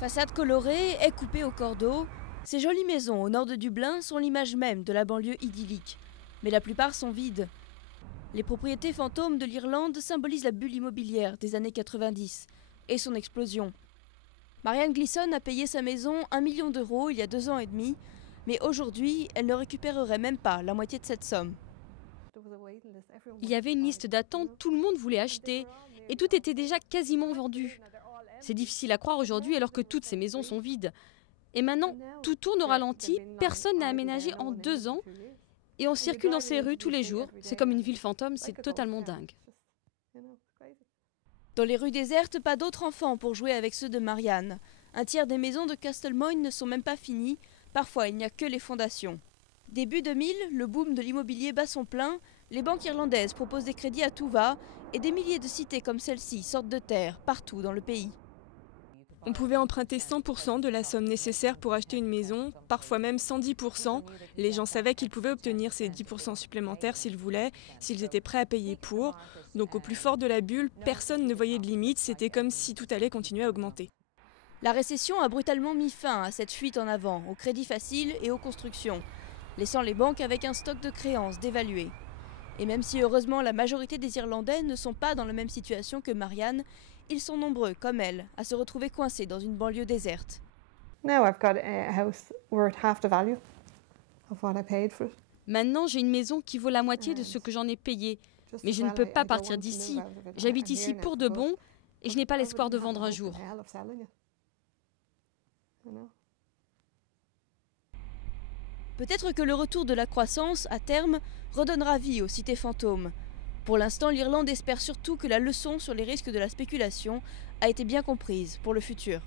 Façades colorées, haies coupées au cordeau, ces jolies maisons au nord de Dublin sont l'image même de la banlieue idyllique. Mais la plupart sont vides. Les propriétés fantômes de l'Irlande symbolisent la bulle immobilière des années 90 et son explosion. Marianne Gleeson a payé sa maison 1 million d'euros il y a 2 ans et demi, mais aujourd'hui, elle ne récupérerait même pas la moitié de cette somme. Il y avait une liste d'attente, tout le monde voulait acheter et tout était déjà quasiment vendu. C'est difficile à croire aujourd'hui alors que toutes ces maisons sont vides. Et maintenant, tout tourne au ralenti, personne n'a aménagé en 2 ans et on circule dans ces rues tous les jours. C'est comme une ville fantôme, c'est totalement dingue. Dans les rues désertes, pas d'autres enfants pour jouer avec ceux de Marianne. Un tiers des maisons de Castlemoyne ne sont même pas finies, parfois il n'y a que les fondations. Début 2000, le boom de l'immobilier bat son plein, les banques irlandaises proposent des crédits à tout va et des milliers de cités comme celle-ci sortent de terre partout dans le pays. On pouvait emprunter 100% de la somme nécessaire pour acheter une maison, parfois même 110%. Les gens savaient qu'ils pouvaient obtenir ces 10% supplémentaires s'ils voulaient, s'ils étaient prêts à payer pour. Donc au plus fort de la bulle, personne ne voyait de limite, c'était comme si tout allait continuer à augmenter. La récession a brutalement mis fin à cette fuite en avant, au crédit facile et aux constructions, laissant les banques avec un stock de créances dévaluées. Et même si heureusement la majorité des Irlandais ne sont pas dans la même situation que Marianne, ils sont nombreux, comme elle, à se retrouver coincés dans une banlieue déserte. Maintenant, j'ai une maison qui vaut la moitié de ce que j'en ai payé. Mais je ne peux pas partir d'ici. J'habite ici pour de bon et je n'ai pas l'espoir de vendre un jour. Peut-être que le retour de la croissance, à terme, redonnera vie aux cités fantômes. Pour l'instant, l'Irlande espère surtout que la leçon sur les risques de la spéculation a été bien comprise pour le futur.